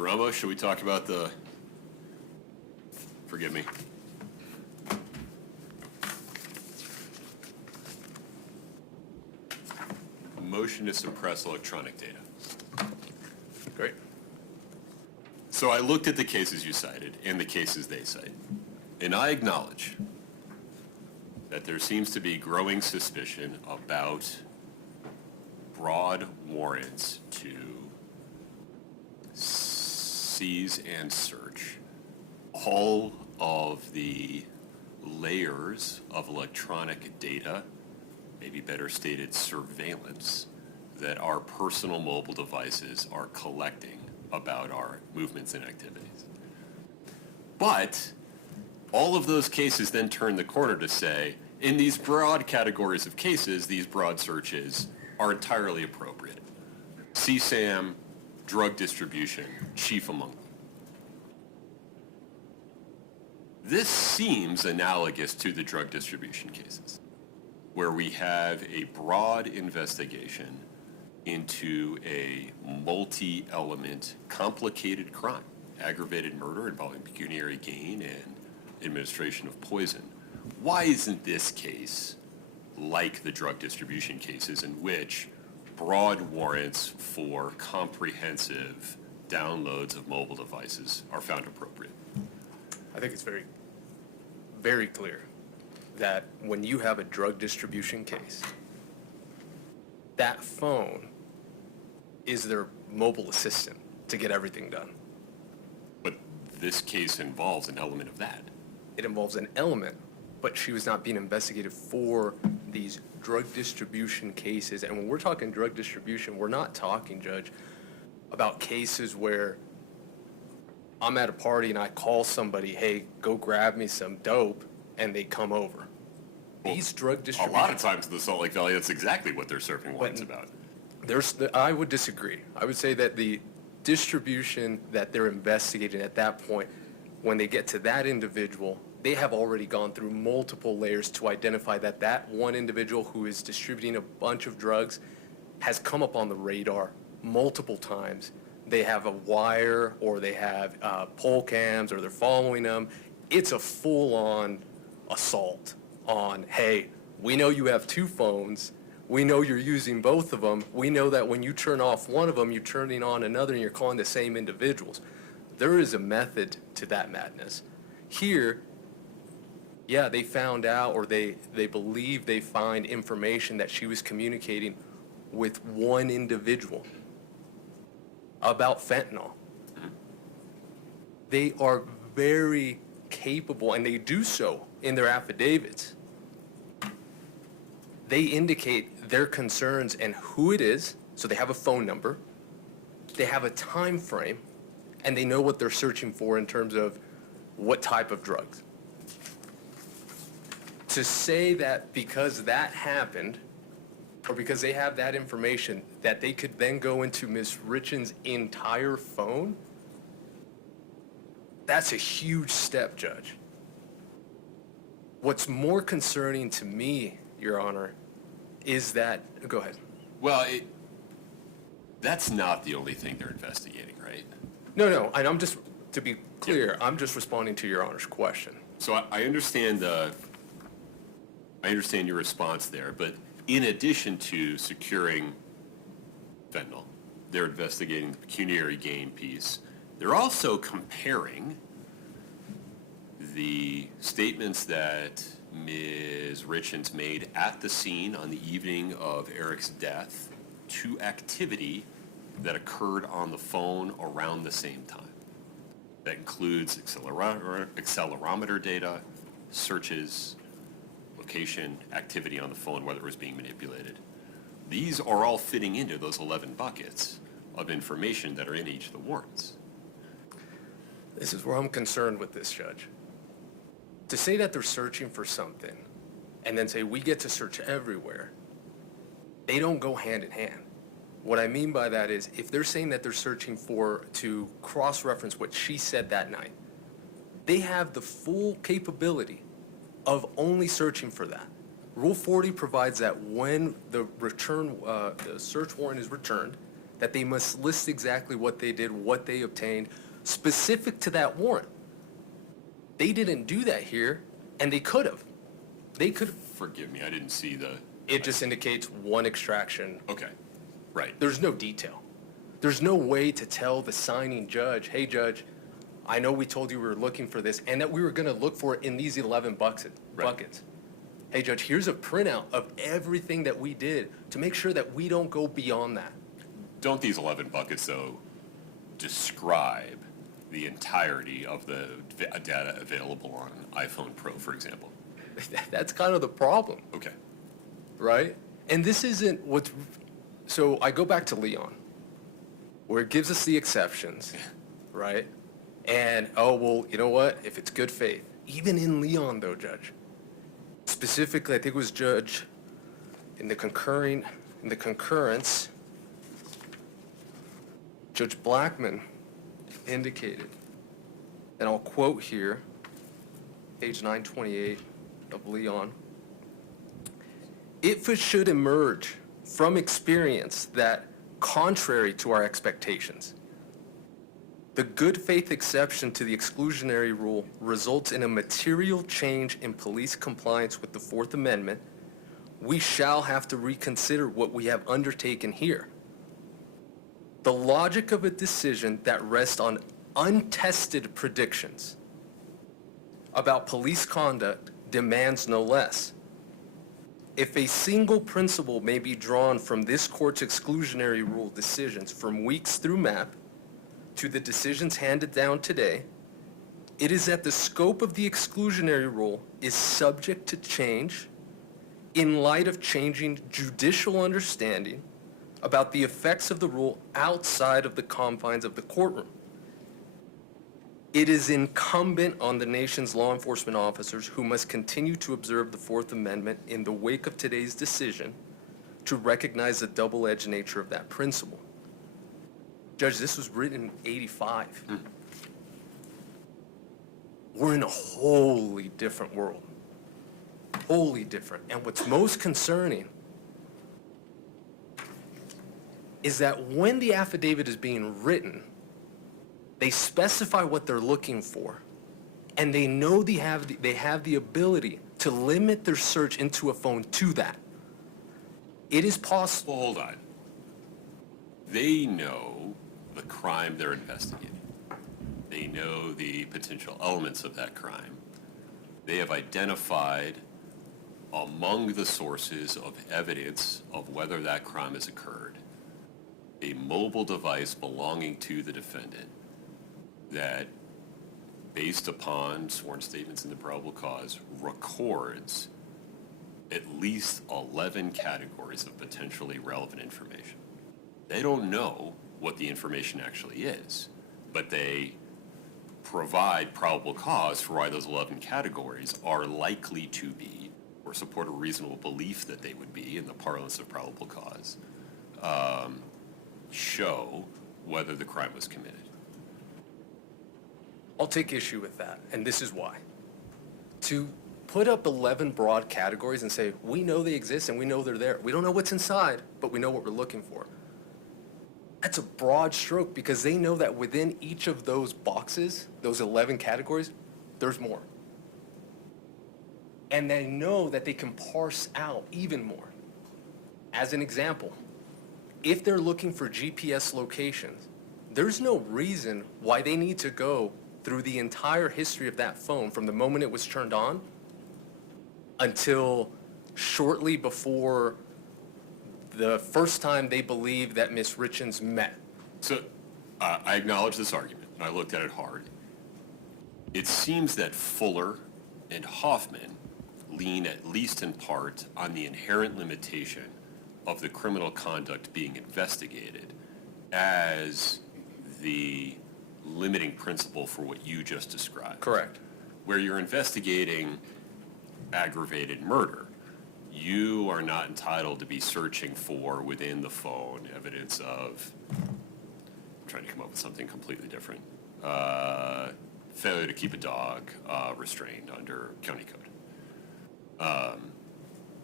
Mr. Ramos, should we talk about the, forgive me. Motion to suppress electronic data. Great. So I looked at the cases you cited and the cases they cite, and I acknowledge that there seems to be growing suspicion about broad warrants to seize and search all of the layers of electronic data, maybe better stated surveillance, that our personal mobile devices are collecting about our movements and activities. But all of those cases then turn the corner to say, in these broad categories of cases, these broad searches are entirely appropriate. CSAM, drug distribution, chief among them. This seems analogous to the drug distribution cases, where we have a broad investigation into a multi-element, complicated crime, aggravated murder involving pecuniary gain and administration of poison. Why isn't this case like the drug distribution cases in which broad warrants for comprehensive downloads of mobile devices are found appropriate? I think it's very, very clear that when you have a drug distribution case, that phone is their mobile assistant to get everything done. But this case involves an element of that. It involves an element, but she was not being investigated for these drug distribution cases. And when we're talking drug distribution, we're not talking, Judge, about cases where I'm at a party and I call somebody, hey, go grab me some dope, and they come over. Well, these drug distribution... A lot of times in the Salt Lake Valley, that's exactly what they're serving warrants about. I would disagree. I would say that the distribution that they're investigating at that point, when they get to that individual, they have already gone through multiple layers to identify that that one individual who is distributing a bunch of drugs has come up on the radar multiple times. They have a wire, or they have pole cams, or they're following them. It's a full-on assault on, hey, we know you have two phones. We know you're using both of them. We know that when you turn off one of them, you're turning on another, and you're calling the same individuals. There is a method to that madness. Here, yeah, they found out, or they believe they find information that she was communicating with one individual about fentanyl. They are very capable, and they do so in their affidavits. They indicate their concerns and who it is, so they have a phone number, they have a time frame, and they know what they're searching for in terms of what type of drugs. To say that because that happened, or because they have that information, that they could then go into Ms. Richins' entire phone, that's a huge step, Judge. What's more concerning to me, Your Honor, is that, go ahead. Well, that's not the only thing they're investigating, right? No, and I'm just, to be clear, I'm just responding to Your Honor's question. So I understand your response there, but in addition to securing fentanyl, they're investigating the pecuniary gain piece. They're also comparing the statements that Ms. Richins made at the scene on the evening of Eric's death to activity that occurred on the phone around the same time. That includes accelerometer data, searches, location, activity on the phone, whether it was being manipulated. These are all fitting into those 11 buckets of information that are in each of the warrants. This is where I'm concerned with this, Judge. To say that they're searching for something and then say we get to search everywhere, they don't go hand in hand. What I mean by that is if they're saying that they're searching to cross-reference what she said that night, they have the full capability of only searching for that. Rule 40 provides that when the search warrant is returned, that they must list exactly what they did, what they obtained, specific to that warrant. They didn't do that here, and they could have. They could have. Forgive me, I didn't see the, It just indicates one extraction. okay, right. There's no detail. There's no way to tell the signing judge, hey, judge, I know we told you we were looking for this and that we were going to look for it in these 11 buckets. Hey, judge, here's a printout of everything that we did to make sure that we don't go beyond that. Don't these 11 buckets, though, describe the entirety of the data available on an iPhone Pro, for example? That's kind of the problem, Okay. right? And this isn't what's, so I go back to Leon, where it gives us the exceptions, right? And, oh, well, you know what? If it's good faith, even in Leon, though, Judge, specifically, I think it was Judge, in the concurrence, Judge Blackman indicated, and I'll quote here, page 928 of Leon, if it should emerge from experience that, contrary to our expectations, the good faith exception to the exclusionary rule results in a material change in police compliance with the Fourth Amendment, we shall have to reconsider what we have undertaken here. The logic of a decision that rests on untested predictions about police conduct demands no less. If a single principle may be drawn from this court's exclusionary rule decisions from Weeks through Mapp to the decisions handed down today, it is that the scope of the exclusionary rule is subject to change in light of changing judicial understanding about the effects of the rule outside of the confines of the courtroom. It is incumbent on the nation's law enforcement officers who must continue to observe the Fourth Amendment in the wake of today's decision to recognize the double-edged nature of that principle. Judge, this was written in '85. We're in a wholly different world. Wholly different. And what's most concerning is that when the affidavit is being written, they specify what they're looking for, and they know they have the ability to limit their search into a phone to that. It is possible. Well, hold on. They know the crime they're investigating. They know the potential elements of that crime. They have identified among the sources of evidence of whether that crime has occurred a mobile device belonging to the defendant that, based upon sworn statements in the probable cause, records at least 11 categories of potentially relevant information. They don't know what the information actually is, but they provide probable cause for why those 11 categories are likely to be, or support a reasonable belief that they would be, in the parlance of probable cause, show whether the crime was committed. I'll take issue with that, and this is why. To put up 11 broad categories and say, we know they exist and we know they're there. We don't know what's inside, but we know what we're looking for. That's a broad stroke because they know that within each of those boxes, those 11 categories, there's more. And they know that they can parse out even more. As an example, if they're looking for GPS locations, there's no reason why they need to go through the entire history of that phone from the moment it was turned on until shortly before the first time they believe that Ms. Richins met. So I acknowledge this argument, and I looked at it hard. It seems that Fuller and Hoffman lean at least in part on the inherent limitation of the criminal conduct being investigated as the limiting principle for what you just described. Correct. Where you're investigating aggravated murder, you are not entitled to be searching for within the phone evidence of, I'm trying to come up with something completely different, failure to keep a dog restrained under county code.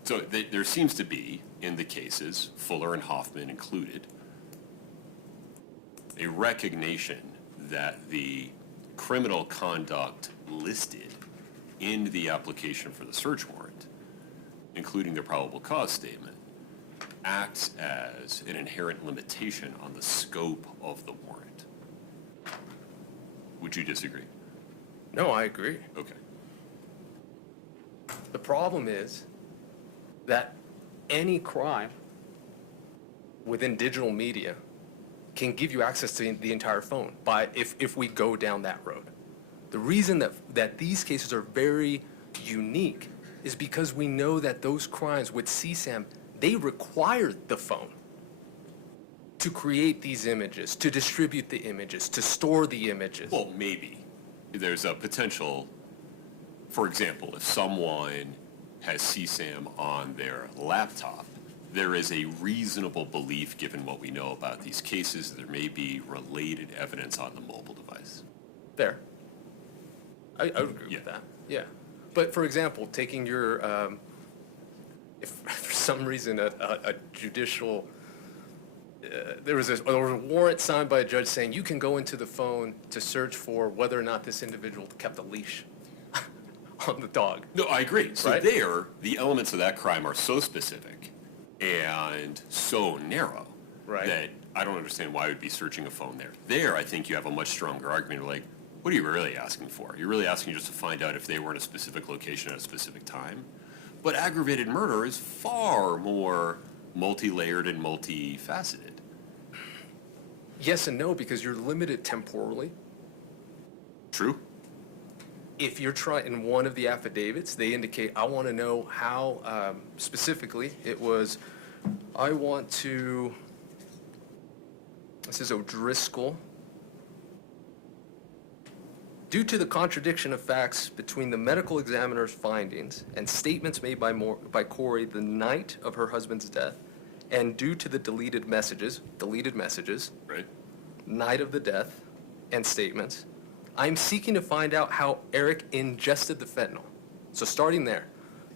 So there seems to be, in the cases, Fuller and Hoffman included, a recognition that the criminal conduct listed in the application for the search warrant, including the probable cause statement, acts as an inherent limitation on the scope of the warrant. Would you disagree? No, I agree. Okay. The problem is that any crime within digital media can give you access to the entire phone if we go down that road. The reason that these cases are very unique is because we know that those crimes with CSAM, they require the phone to create these images, to distribute the images, to store the images. Well, maybe. There's a potential, for example, if someone has CSAM on their laptop, there is a reasonable belief, given what we know about these cases, there may be related evidence on the mobile device. There. I would agree with that. Yeah. But for example, taking your, if for some reason a judicial, there was a warrant signed by a judge saying you can go into the phone to search for whether or not this individual kept a leash on the dog. No, I agree. So Right? there, the elements of that crime are so specific and so narrow Right. that I don't understand why I would be searching a phone there. There, I think you have a much stronger argument, like, what are you really asking for? You're really asking just to find out if they were in a specific location at a specific time. But aggravated murder is far more multi-layered and multifaceted. Yes and no, because you're limited temporally. True? If you're trying, in one of the affidavits, they indicate, I want to know how, specifically, it was, I want to, this is O'Driscoll. Due to the contradiction of facts between the medical examiner's findings and statements made by Kouri the night of her husband's death, and due to the deleted messages, Right? night of the death, and statements, I'm seeking to find out how Eric ingested the fentanyl. So starting there.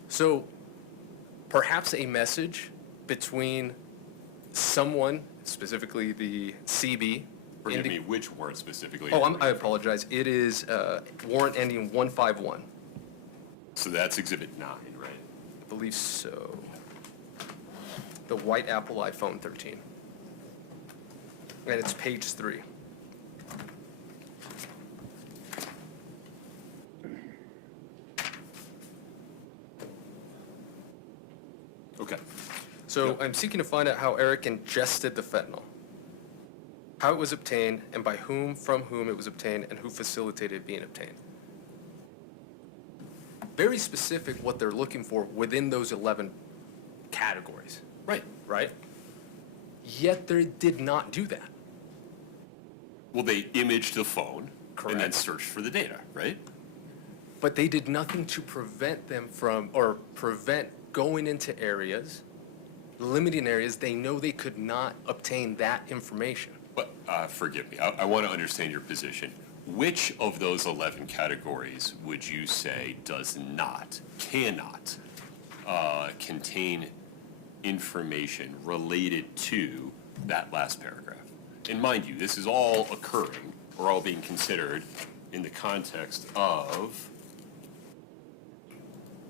So perhaps a message between someone, specifically the CB. Forgive me, which warrant specifically? Oh, I apologize. It is warrant ending 151. So that's Exhibit 9, right? I believe so. The white Apple iPhone 13. And it's page 3. Okay. So I'm seeking to find out how Eric ingested the fentanyl, how it was obtained, and by whom, from whom it was obtained, and who facilitated it being obtained. Very specific what they're looking for within those 11 categories, Right. right? Yet they did not do that. Well, they imaged the phone and then Correct. searched for the data, right? But they did nothing to prevent them from, or prevent going into areas, limiting areas they know they could not obtain that information. But forgive me, I want to understand your position. Which of those 11 categories would you say does not, cannot contain information related to that last paragraph? And mind you, this is all occurring, or all being considered in the context of,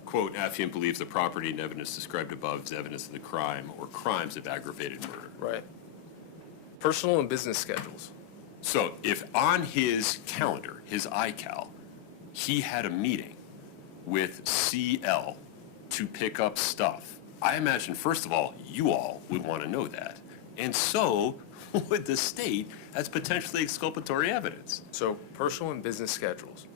quote, affiant believes the property and evidence described above is evidence of the crime or crimes of aggravated murder. Right. Personal and business schedules. So if on his calendar, his iCal, he had a meeting with CL to pick up stuff, I imagine, first of all, you all would want to know that. And so would the state as potentially exculpatory evidence. So personal and business schedules.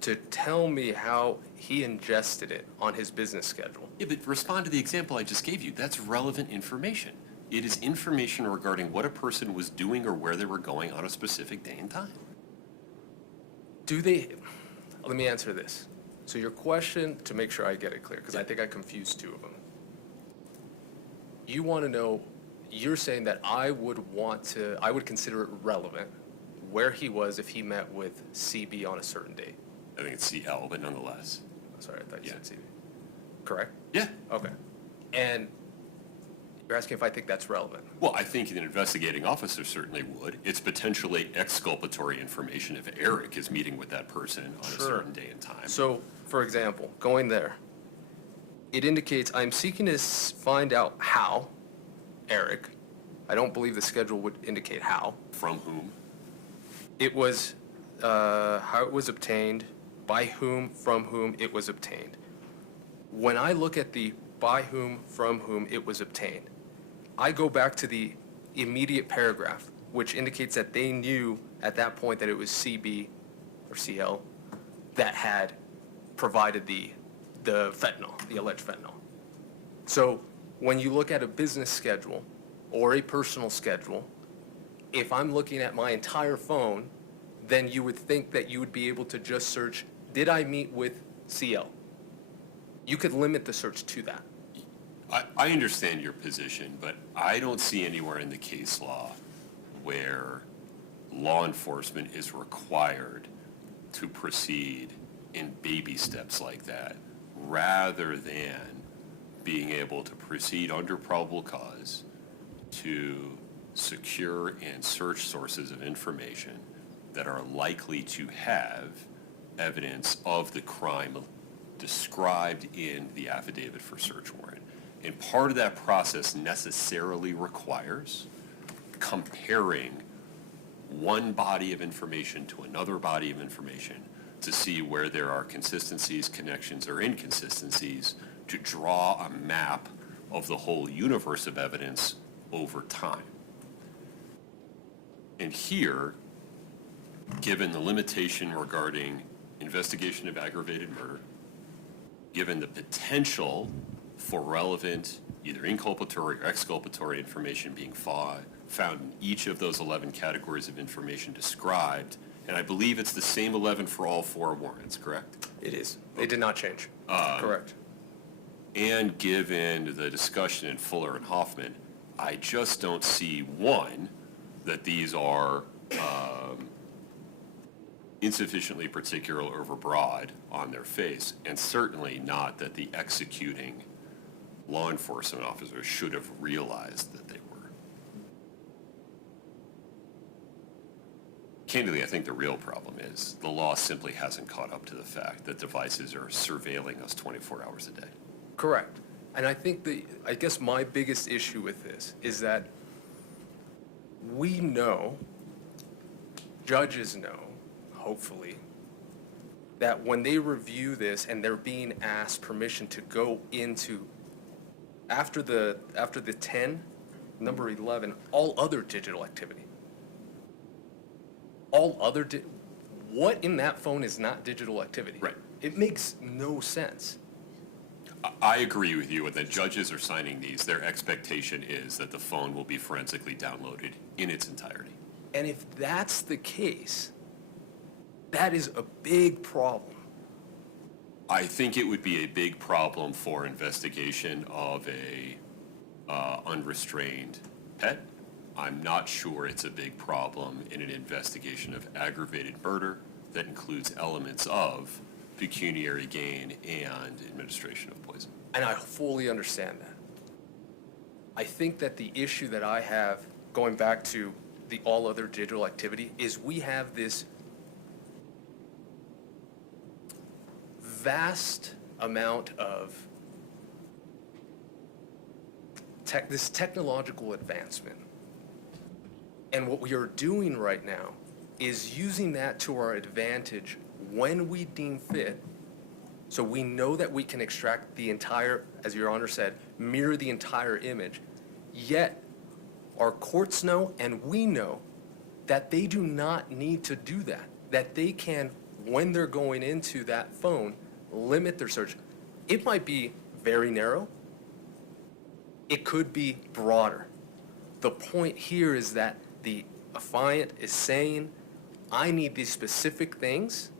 To tell me how he ingested it on his business schedule. Yeah, but respond to the example I just gave you. That's relevant information. It is information regarding what a person was doing or where they were going on a specific day and time. Let me answer this. So your question, to make sure I get it clear, because I think I confused two of them. You want to know, you're saying that I would consider it relevant where he was if he met with CB on a certain date. I think it's CL, but nonetheless. Sorry, I thought you Yeah. said CB. Correct? Yeah. Okay. And You're asking if I think that's relevant. Well, I think an investigating officer certainly would. It's potentially exculpatory information if Eric is meeting with that person on a certain day and time. So, for example, going there, it indicates I'm seeking to find out how Eric, I don't believe the schedule would indicate how, From whom? it was, how it was obtained, by whom, from whom it was obtained. When I look at the by whom, from whom it was obtained, I go back to the immediate paragraph, which indicates that they knew at that point that it was CB or CL that had provided the fentanyl, the alleged fentanyl. So when you look at a business schedule or a personal schedule, if I'm looking at my entire phone, then you would think that you would be able to just search, did I meet with CL? You could limit the search to that. I understand your position, but I don't see anywhere in the case law where law enforcement is required to proceed in baby steps like that, rather than being able to proceed under probable cause to secure and search sources of information that are likely to have evidence of the crime described in the affidavit for search warrant. And part of that process necessarily requires comparing one body of information to another body of information to see where there are consistencies, connections, or inconsistencies to draw a map of the whole universe of evidence over time. And here, given the limitation regarding investigation of aggravated murder, given the potential for relevant, either inculpatory or exculpatory information being found in each of those 11 categories of information described, and I believe it's the same 11 for all 4 warrants, correct? It is. It did not change. Correct. And given the discussion in Fuller and Hoffman, I just don't see, one, that these are insufficiently particular or overbroad on their face, and certainly not that the executing law enforcement officers should have realized that they were. Candidly, I think the real problem is the law simply hasn't caught up to the fact that devices are surveilling us 24 hours a day. Correct. And I think I guess my biggest issue with this is that we know, judges know, hopefully, that when they review this and they're being asked permission to go into, after the 10, number 11, all other digital activity. What in that phone is not digital activity? Right. It makes no sense. I agree with you, and that judges are signing these. Their expectation is that the phone will be forensically downloaded in its entirety. And if that's the case, that is a big problem. I think it would be a big problem for investigation of a unrestrained pet. I'm not sure it's a big problem in an investigation of aggravated murder that includes elements of pecuniary gain and administration of poison. And I fully understand that. I think that the issue that I have, going back to the all other digital activity, is we have this vast amount of this technological advancement. And what we are doing right now is using that to our advantage when we deem fit, so we know that we can extract the entire, as Your Honor said, mirror the entire image, yet our courts know and we know that they do not need to do that, that they can, when they're going into that phone, limit their search. It might be very narrow. It could be broader. The point here is that the affiant is saying, I need these specific things.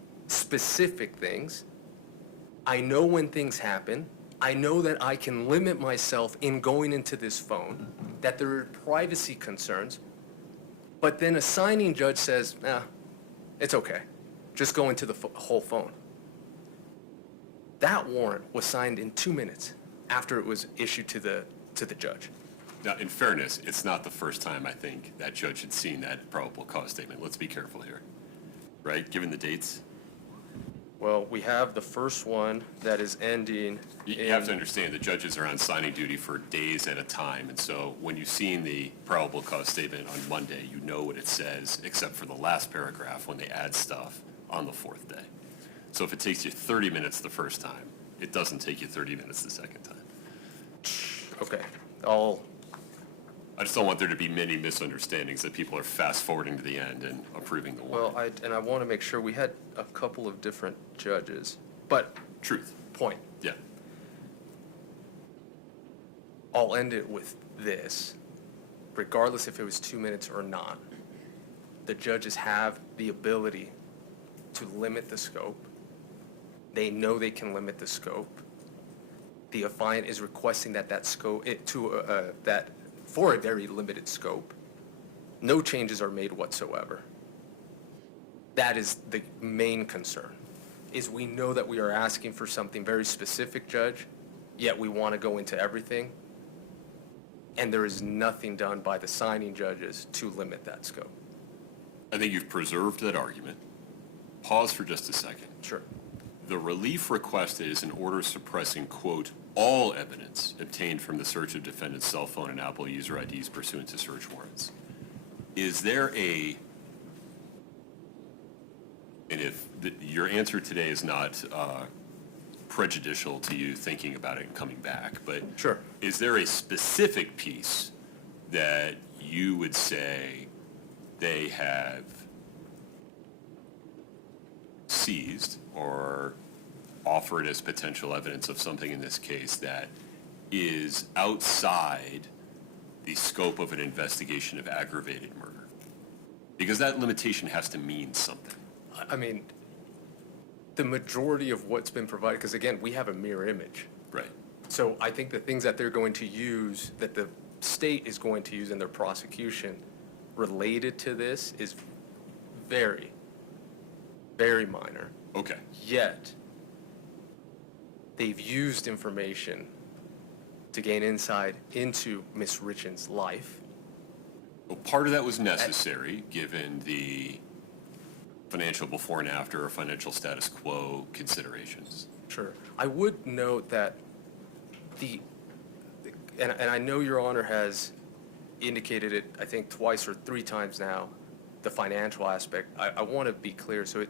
I know when things happen. I know that I can limit myself in going into this phone, that there are privacy concerns. But then a signing judge says, it's okay. Just go into the whole phone. That warrant was signed in 2 minutes after it was issued to the judge. Now, in fairness, it's not the first time I think that judge had seen that probable cause statement. Let's be careful here, right? Given the dates. Well, we have the first one that is ending You have to understand that judges are on signing duty for days at a time, and so when you've seen the probable cause statement on Monday, you know what it says, except for the last paragraph when they add stuff on the fourth day. So if it takes you 30 minutes the first time, it doesn't take you 30 minutes the second time. Okay, I just don't want there to be many misunderstandings that people are fast-forwarding to the end and approving the warrant. well, I want to make sure, we had a couple of different judges, but Truth, point. yeah. I'll end it with this. Regardless if it was 2 minutes or not, the judges have the ability to limit the scope. They know they can limit the scope. The affiant is requesting that scope, that for a very limited scope, no changes are made whatsoever. That is the main concern, is we know that we are asking for something very specific, Judge, yet we want to go into everything, and there is nothing done by the signing judges to limit that scope. I think you've preserved that argument. Pause for just a second. Sure. The relief requested is an order suppressing, quote, all evidence obtained from the search of defendant's cell phone and Apple user IDs pursuant to search warrants. Is there and if your answer today is not prejudicial to you thinking about it and coming back, but Sure. is there a specific piece that you would say they have seized or offered as potential evidence of something in this case that is outside the scope of an investigation of aggravated murder? Because that limitation has to mean something. I mean, the majority of what's been provided, because again, we have a mirror image. Right. So I think the things that they're going to use, that the state is going to use in their prosecution related to this is very, very minor. Okay. Yet, they've used information to gain insight into Miss Richins' life. Well, part of that was necessary given the financial before and after or financial status quo considerations. Sure. I would note that and I know Your Honor has indicated it, I think, twice or three times now, the financial aspect. I want to be clear. So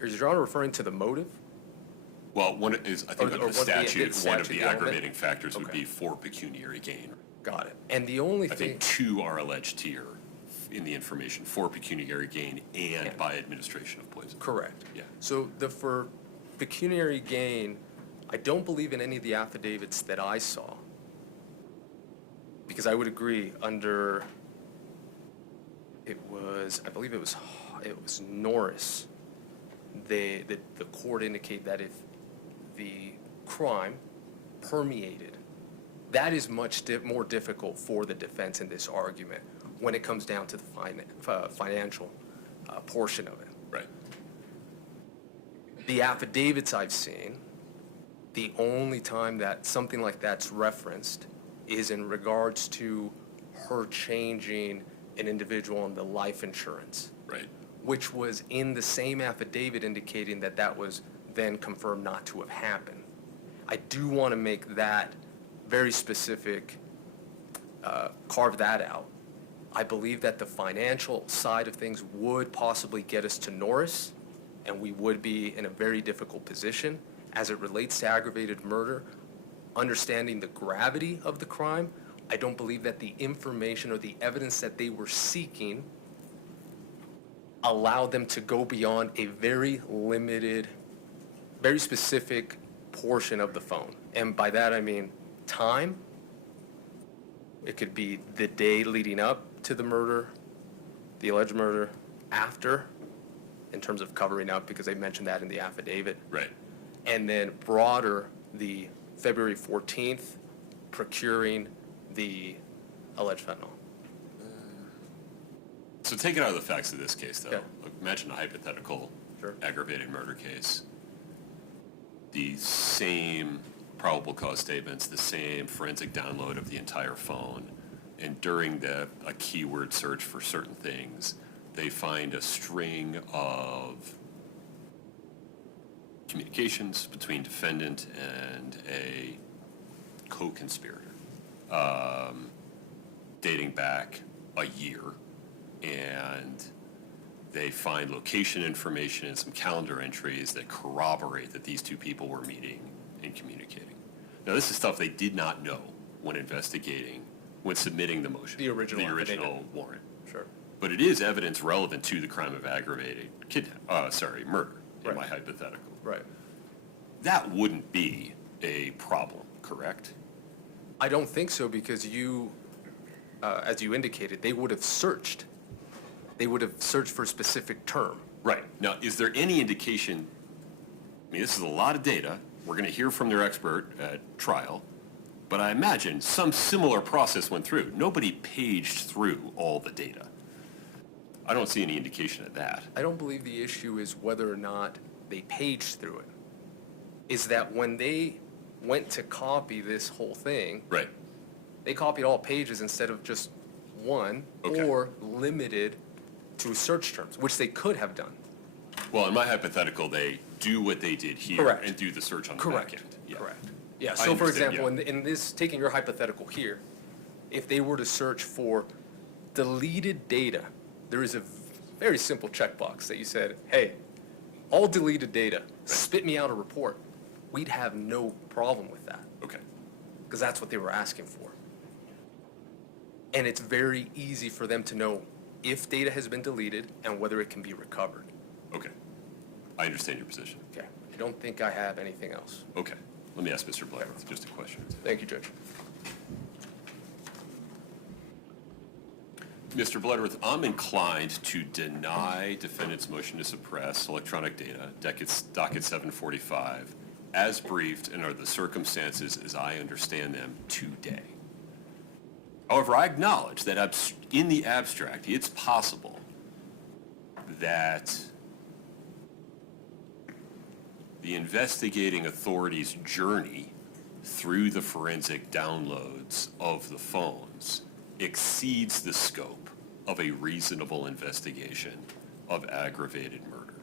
is Your Honor referring to the motive? Well, one is, I think Or under the what the statute, one of statute, the the element? aggravating factors would Okay. be for pecuniary gain. Got it. And the only I thing, think two are alleged here in the information, for pecuniary gain and Yeah. by administration of poison. correct. Yeah. So for pecuniary gain, I don't believe in any of the affidavits that I saw. Because I would agree under, I believe it was Norris. The court indicated that if the crime permeated, that is much more difficult for the defense in this argument when it comes down to the financial portion of it. Right. The affidavits I've seen, the only time that something like that's referenced is in regards to her changing an individual on the life insurance, Right. which was in the same affidavit indicating that that was then confirmed not to have happened. I do want to make that very specific, carve that out. I believe that the financial side of things would possibly get us to Norris, and we would be in a very difficult position as it relates to aggravated murder. Understanding the gravity of the crime, I don't believe that the information or the evidence that they were seeking allowed them to go beyond a very limited, very specific portion of the phone. And by that, I mean time. It could be the day leading up to the murder, the alleged murder, after, in terms of covering up, because they mentioned that in the affidavit. Right. And then broader, the February 14th, procuring the alleged fentanyl. So take it out of the facts of this case, though. Yeah. Look, imagine a hypothetical Sure. aggravated murder case. The same probable cause statements, the same forensic download of the entire phone, and during a keyword search for certain things, they find a string of communications between defendant and a co-conspirator, dating back a year, and they find location information and some calendar entries that corroborate that these two people were meeting and communicating. Now, this is stuff they did not know when investigating, when submitting the motion. The original affidavit. Warrant. Sure. But it is evidence relevant to the crime of aggravated murder, in Right. my hypothetical. Right. That wouldn't be a problem, correct? I don't think so, because as you indicated, they would have searched. They would have searched for a specific term. Right. Now, is there any indication, I mean, this is a lot of data, we're going to hear from their expert at trial, but I imagine some similar process went through. Nobody paged through all the data. I don't see any indication of that. I don't believe the issue is whether or not they paged through it. Is that when they went to copy this whole thing, Right. they copied all pages instead of just one, Okay. or limited to search terms, which they could have done. Well, in my hypothetical, they do what they did here Correct. and do the search on the Correct. back end. Yeah. Correct. Yeah, I so for understand, example, yeah. in this, taking your hypothetical here, if they were to search for deleted data, there is a very simple checkbox that you said, hey, all deleted data, spit me out a report. We'd have no problem with that, Okay. because that's what they were asking for. And it's very easy for them to know if data has been deleted and whether it can be recovered. Okay. I understand your position. Okay, I don't think I have anything else. Okay. Let me ask Mr. Bloodworth just a question. Thank you, Judge. Mr. Bloodworth, I'm inclined to deny defendant's motion to suppress electronic data, docket 745, as briefed and are the circumstances as I understand them today. However, I acknowledge that in the abstract, it's possible that the investigating authorities' journey through the forensic downloads of the phones exceeds the scope of a reasonable investigation of aggravated murder.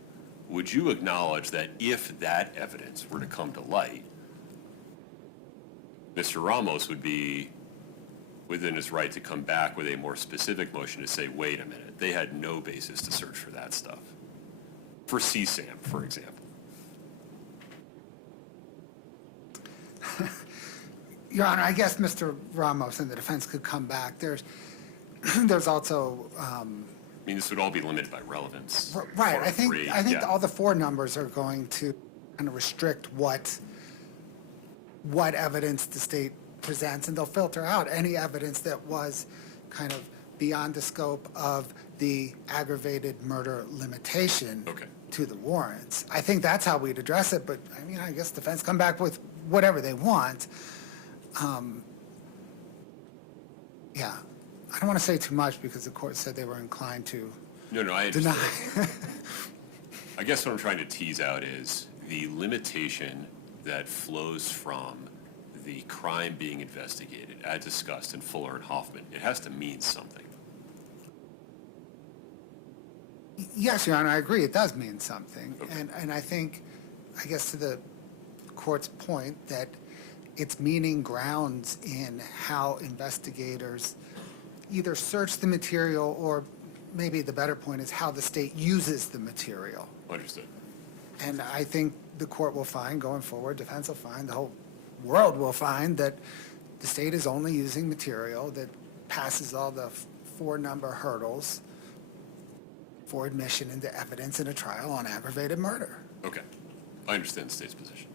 Would you acknowledge that if that evidence were to come to light, Mr. Ramos would be within his right to come back with a more specific motion to say, wait a minute, they had no basis to search for that stuff? For CSAM, for example. Your Honor, I guess Mr. Ramos and the defense could come back. There's also, I mean, this would all be limited by relevance. right, Or I think three, yeah. all the four numbers are going to kind of restrict what evidence the state presents, and they'll filter out any evidence that was kind of beyond the scope of the aggravated murder limitation Okay. to the warrants. I think that's how we'd address it, but, I mean, I guess defense come back with whatever they want. Yeah, I don't want to say too much because the court said they were inclined to No, I deny. understand. I guess what I'm trying to tease out is the limitation that flows from the crime being investigated, as discussed in Fuller and Hoffman. It has to mean something. Yes, Your Honor, I agree, it does mean something. Okay. And I think, I guess to the court's point, that its meaning grounds in how investigators either search the material, or maybe the better point is how the state uses the material. Understood. And I think the court will find, going forward, defense will find, the whole world will find, that the state is only using material that passes all the four-number hurdles for admission into evidence in a trial on aggravated murder. Okay. I understand the state's position.